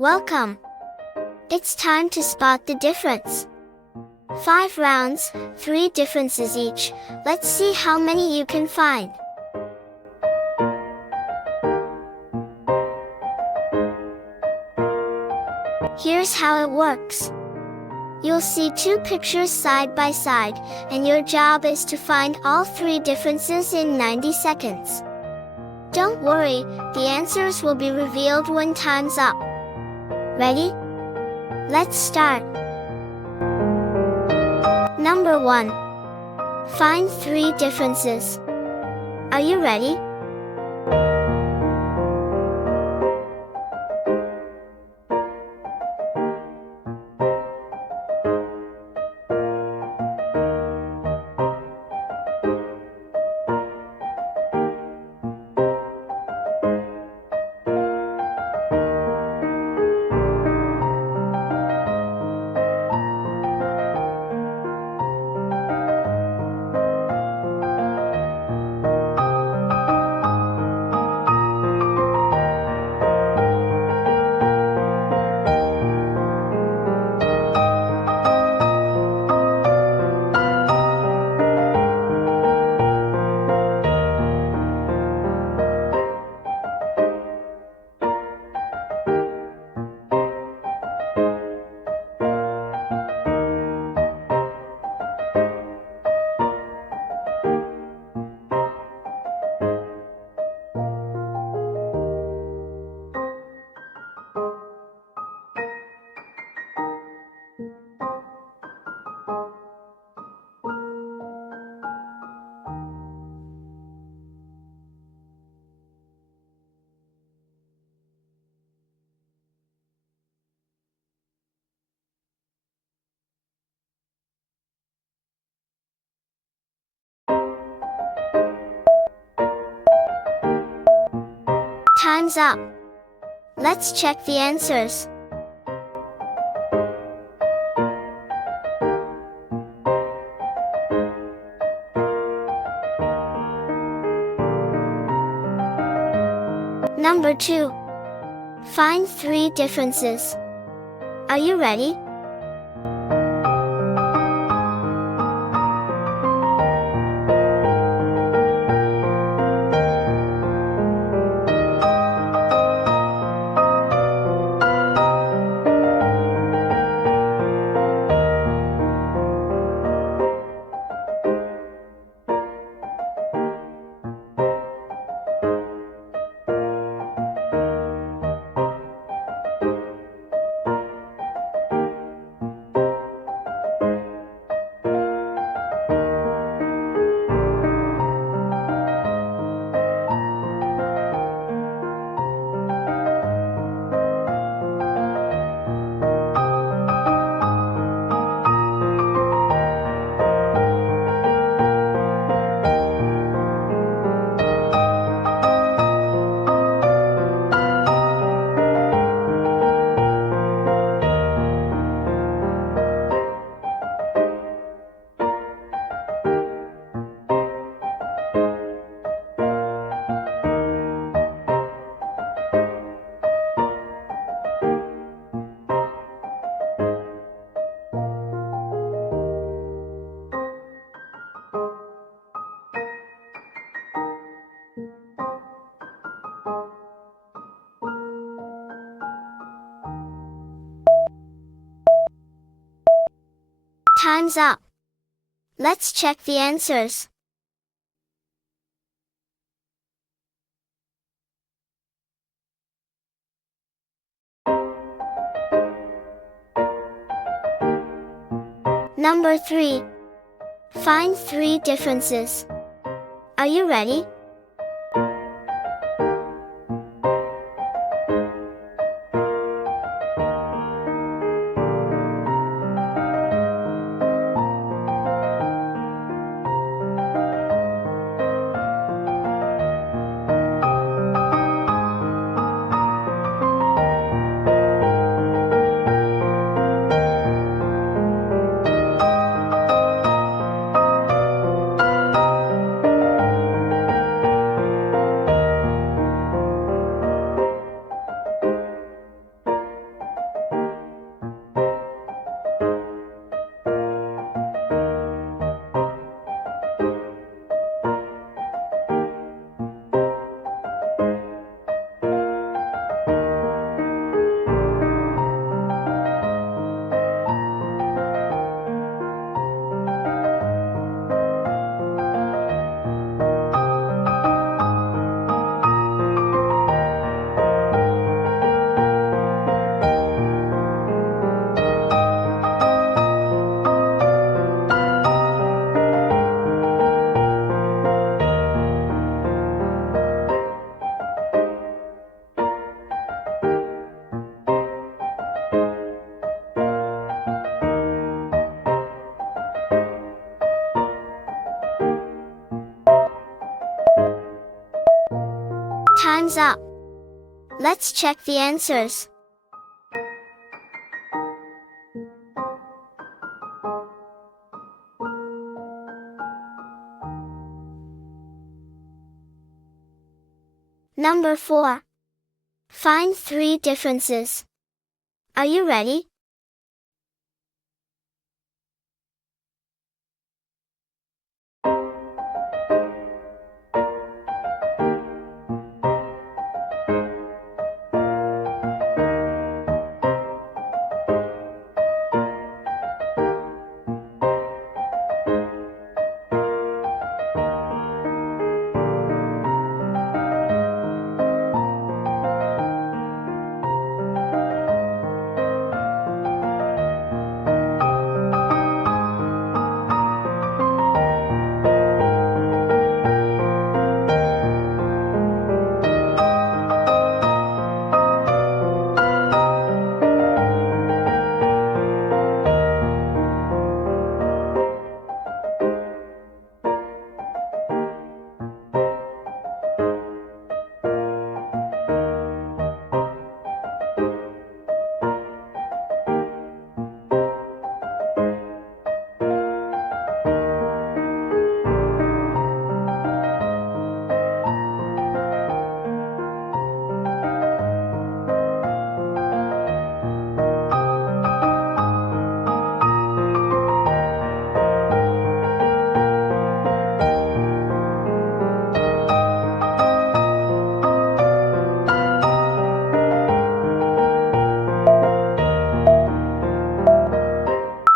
Welcome! It's time to spot the difference. 5 rounds, 3 differences each. Let's see how many you can find. Here's how it works. You'll see 2 pictures side by side, and your job is to find all 3 differences in 90 seconds. Don't worry, the answers will be revealed when time's up. Ready? Let's start. Number 1. Find 3 differences. Are you ready? Time's up. Let's check the answers. Number 2. Find 3 differences. Are you ready? Time's up. Let's check the answers. Number 3. Find 3 differences. Are you ready? Time's up. Let's check the answers. Number 4. Find 3 differences. Are you ready?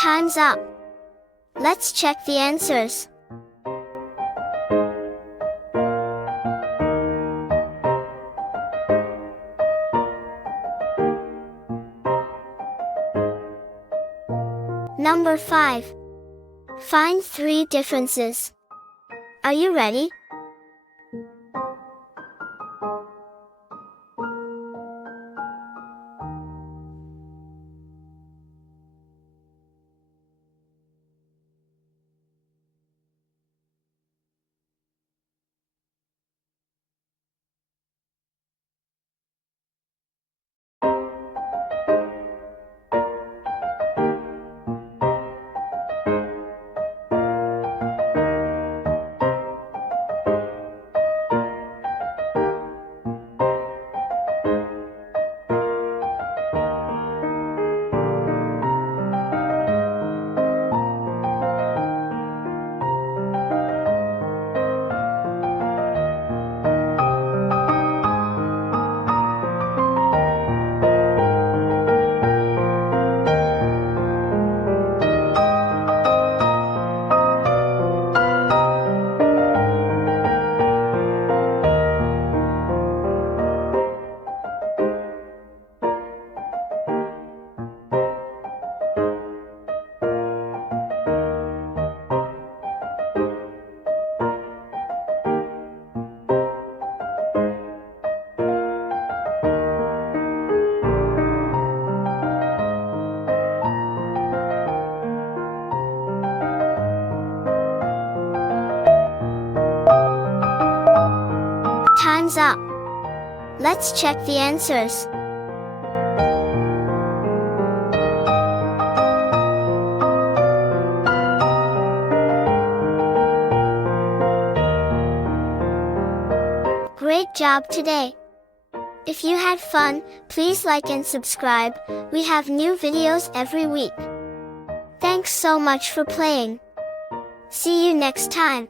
Time's up. Let's check the answers. Number 5. Find 3 differences. Are you ready? Time's up. Let's check the answers. Great job today! If you had fun, please like and subscribe. We have new videos every week. Thanks so much for playing. See you next time.